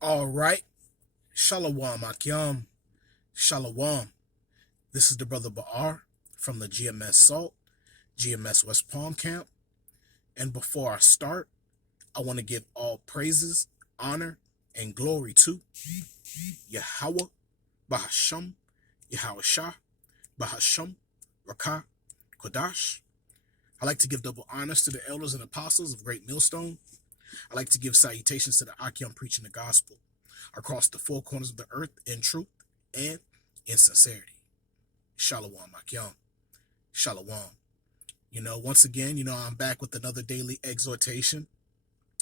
All right. Shalom, Akyam. Shalom. This is the brother Ba'ar from the GMS Salt, GMS West Palm Camp. And before I start, I want to give all praises, honor, and glory to Yahweh, Bahasham, Yahweh Shah, Bahasham, Rakah, Kodash. I like to give double honors to the elders and apostles of Great Millstone. I like to give salutations to the Akyam preaching the gospel across the four corners of the earth in truth and in sincerity. Shalom, Akyam. Shalom. Once again, I'm back with another daily exhortation,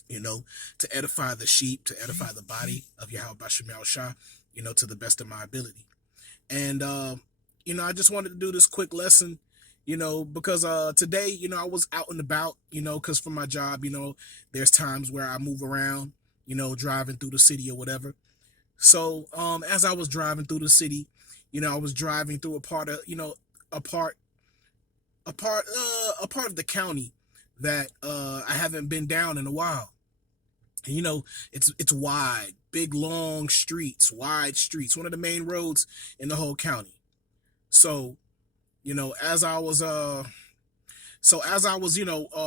to edify the sheep, to edify the body of Yahweh Basham Shah, to the best of my ability. And, I just wanted to do this quick lesson, because today, I was out and about, because for my job, there's times where I move around, driving through the city or whatever. So as I was driving through the city, I was driving through a part of, a part of the county that I haven't been down in a while. And, it's wide, big, long streets, wide streets, one of the main roads in the whole county. So, as I was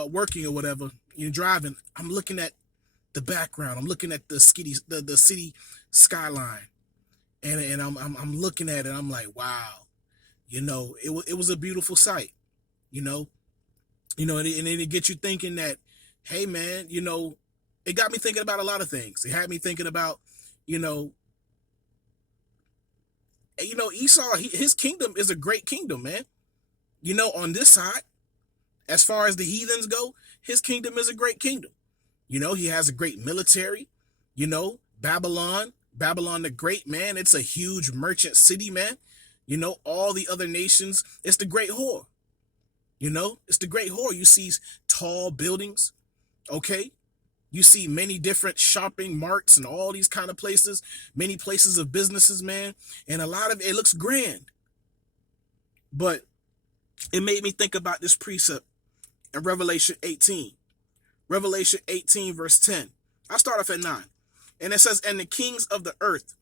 working or whatever, driving, I'm looking at the background. I'm looking at the city skyline, and I'm looking at it. I'm like, wow, it was a beautiful sight, and it gets you thinking that, hey man, it got me thinking about a lot of things. It had me thinking about, Esau, his kingdom is a great kingdom, man. On this side, as far as the heathens go, his kingdom is a great kingdom. He has a great military, Babylon the Great, man. It's a huge merchant city, man. All the other nations, it's the great whore. It's the great whore. You see tall buildings, okay? You see many different shopping marts and all these kind of places, many places of businesses, man. And a lot of it looks grand. But it made me think about this precept in Revelation 18. Revelation 18, verse 10. I'll start off at 9. And it says, and the kings of the earth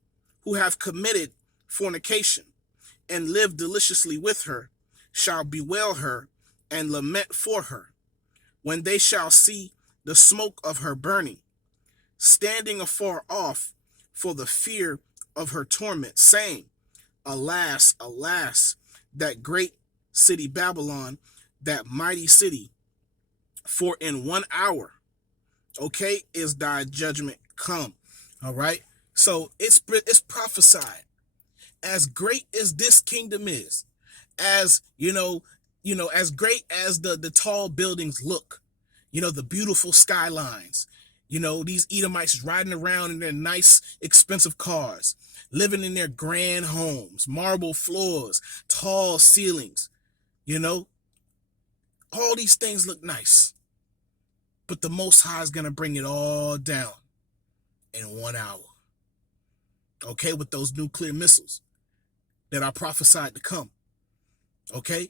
who have committed fornication and lived deliciously with her shall bewail her and lament for her when they shall see the smoke of her burning, standing afar off for the fear of her torment, saying, alas, alas, that great city Babylon, that mighty city, for in 1 hour, okay, is thy judgment come. All right. So it's prophesied, as great as this kingdom is, as as great as the tall buildings look, the beautiful skylines, these Edomites riding around in their nice, expensive cars, living in their grand homes, marble floors, tall ceilings, all these things look nice. But the Most High is going to bring it all down in 1 hour. Okay, with those nuclear missiles that are prophesied to come. Okay?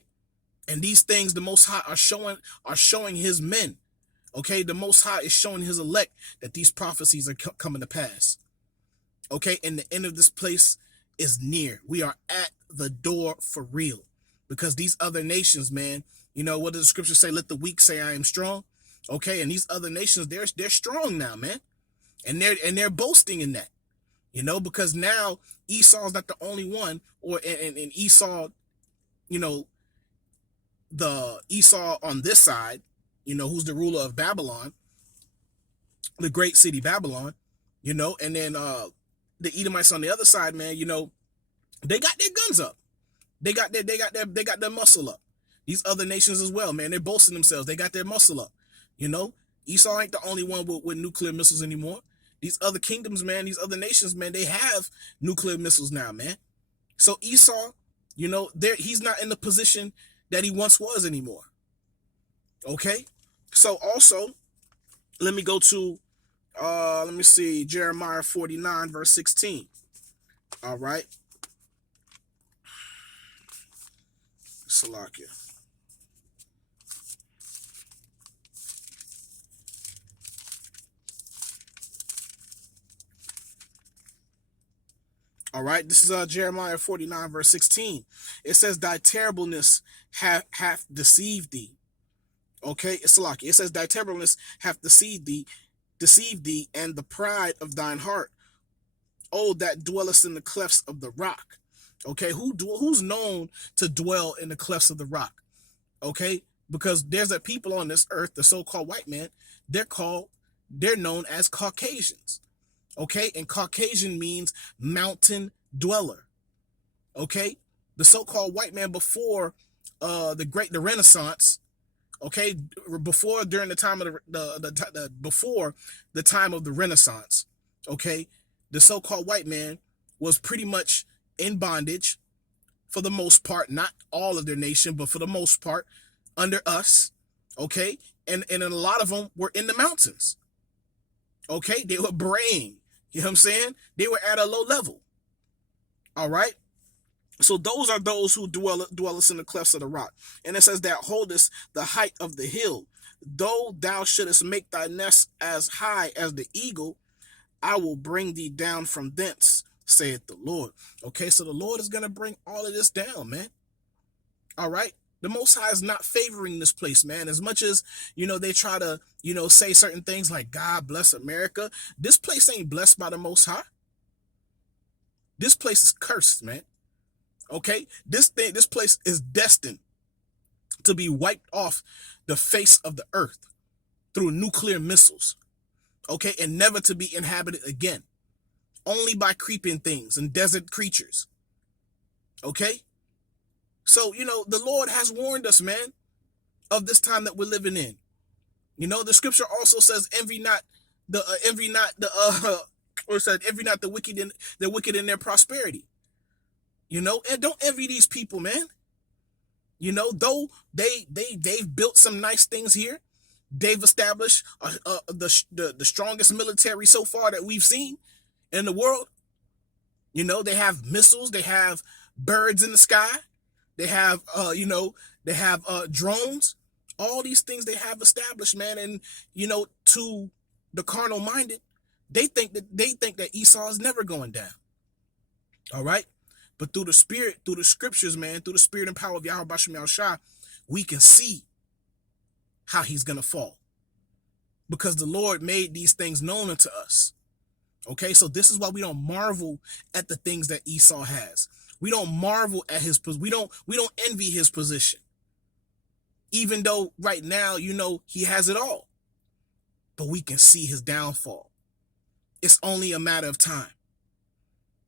And these things the Most High are showing his men. Okay, the Most High is showing his elect that these prophecies are coming to pass. Okay, and the end of this place is near. We are at the door for real. Because these other nations, man, what does the scripture say? Let the weak say I am strong. Okay, and these other nations, they're strong now, man. And they're boasting in that. Because now Esau's not the only one, and Esau, the Esau on this side, who's the ruler of Babylon, the great city Babylon, and then the Edomites on the other side, man, they got their guns up. They got their muscle up. These other nations as well, man, they're boasting themselves. They got their muscle up. Esau ain't the only one with nuclear missiles anymore. These other kingdoms, man, these other nations, man, they have nuclear missiles now, man. So Esau, he's not in the position that he once was anymore. Okay? So also, let me go to, Jeremiah 49, verse 16. All right? Salakia. All right, this is Jeremiah 49, verse 16. It says, thy terribleness hath deceived thee. Okay, it's Salaki. It says, thy terribleness hath deceived thee, and the pride of thine heart, O that dwellest in the clefts of the rock. Okay, who's known to dwell in the clefts of the rock? Okay, because there's a people on this earth, the so-called white man, they're known as Caucasians. Okay, and Caucasian means mountain dweller. Okay, the so-called white man before the Renaissance, okay, before during the time of before the time of the Renaissance, okay, the so-called white man was pretty much in bondage for the most part, not all of their nation, but for the most part under us, okay, and a lot of them were in the mountains. Okay, they were braying. You know what I'm saying? They were at a low level. All right. So those are those who dwellest in the clefts of the rock. And it says that holdest the height of the hill. Though thou shouldest make thy nest as high as the eagle, I will bring thee down from thence, saith the Lord. Okay, so the Lord is going to bring all of this down, man. All right. The Most High is not favoring this place, man. As much as, they try to, say certain things like God bless America, this place ain't blessed by the Most High. This place is cursed, man. Okay? This place is destined to be wiped off the face of the earth through nuclear missiles. Okay? And never to be inhabited again. Only by creeping things and desert creatures. Okay? So, the Lord has warned us, man, of this time that we're living in. The scripture also says, envy not the wicked in their prosperity. And don't envy these people, man. Though they've built some nice things here, they've established the strongest military so far that we've seen in the world. They have missiles, they have birds in the sky. They have, drones, all these things they have established, man. And, to the carnal minded, they think that Esau is never going down. All right. But through the spirit, through the scriptures, man, through the spirit and power of Yahweh Basham Yahushua, we can see how he's going to fall, because the Lord made these things known unto us. Okay. So this is why we don't marvel at the things that Esau has. We don't marvel at we don't envy his position. Even though right now, he has it all. But we can see his downfall. It's only a matter of time.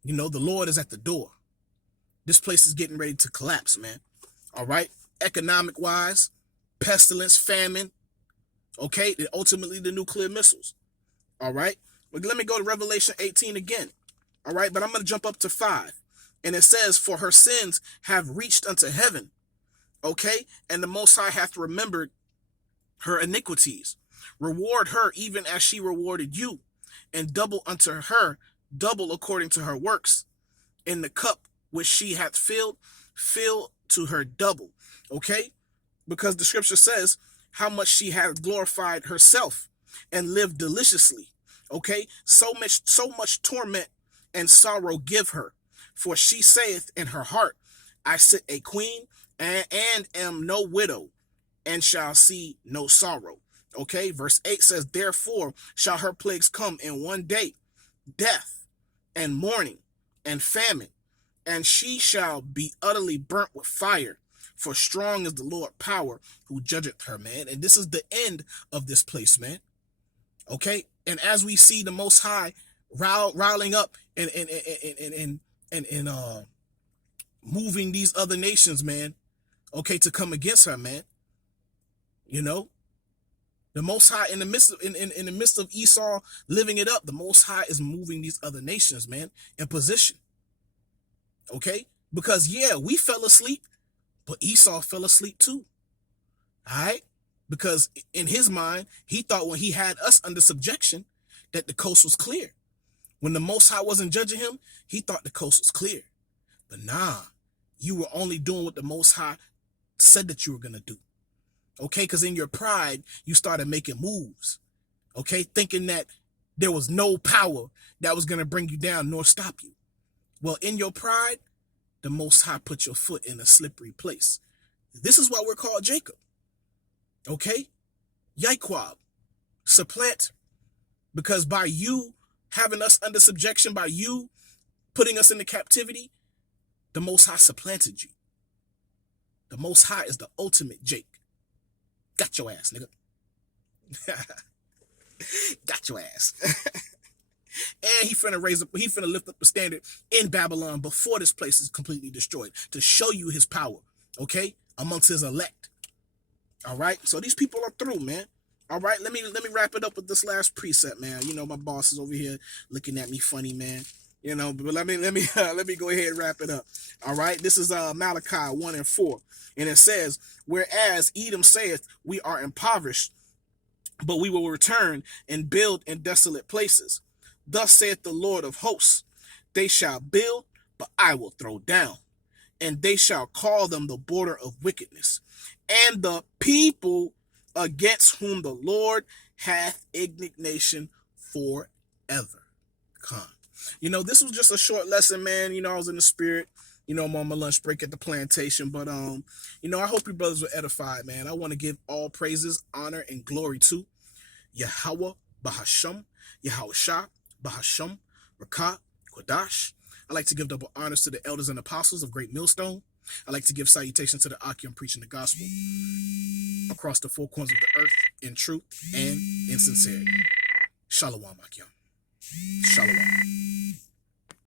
The Lord is at the door. This place is getting ready to collapse, man. All right? Economic wise, pestilence, famine. Okay? And ultimately the nuclear missiles. All right? But let me go to Revelation 18 again. All right? But I'm going to jump up to 5. And it says, for her sins have reached unto heaven. Okay? And the Most High hath remembered her iniquities. Reward her even as she rewarded you. And double unto her, double according to her works. In the cup which she hath filled, fill to her double. Okay? Because the scripture says how much she hath glorified herself and lived deliciously. Okay? So much torment and sorrow give her. For she saith in her heart, I sit a queen and am no widow, and shall see no sorrow. Okay, verse 8 says, therefore shall her plagues come in one day, death and mourning and famine, and she shall be utterly burnt with fire. For strong is the Lord power who judgeth her, man. And this is the end of this place, man. Okay, and as we see the Most High riling up and moving these other nations, man, okay, to come against her, man. The Most High in the midst of Esau living it up, the Most High is moving these other nations, man, in position. Okay? Because we fell asleep, but Esau fell asleep too. All right? Because in his mind, he thought when he had us under subjection that the coast was clear. When the Most High wasn't judging him, he thought the coast was clear. But nah, you were only doing what the Most High said that you were going to do. Okay, because in your pride, you started making moves. Okay, thinking that there was no power that was going to bring you down nor stop you. Well, in your pride, the Most High put your foot in a slippery place. This is why we're called Jacob. Okay? Yaiquab, supplant, because by you having us under subjection, by you putting us into captivity, the Most High supplanted you. The Most High is the ultimate Jake. Got your ass, nigga. Got your ass. And he finna lift up the standard in Babylon before this place is completely destroyed to show you his power, okay, amongst his elect. All right, so these people are through, man. All right, let me wrap it up with this last precept, man. You know, my boss is over here looking at me funny, man. You know, but let me go ahead and wrap it up. All right, this is Malachi 1:4, and it says, "Whereas Edom saith, we are impoverished, but we will return and build in desolate places. Thus saith the Lord of hosts, they shall build, but I will throw down, and they shall call them the border of wickedness, and the people against whom the Lord hath indignation forever." Come. You know, this was just a short lesson, man. You know, I was in the spirit. You know, I'm on my lunch break at the plantation. But, you know, I hope you brothers were edified, man. I want to give all praises, honor, and glory to Yahweh Bahasham, Yahweh Shah, Bahasham, Rakat, Kodash. I like to give double honors to the elders and apostles of Great Millstone. I like to give salutations to the Akim preaching the gospel across the four corners of the earth in truth and in sincerity. Shalom, Akim. Shalom.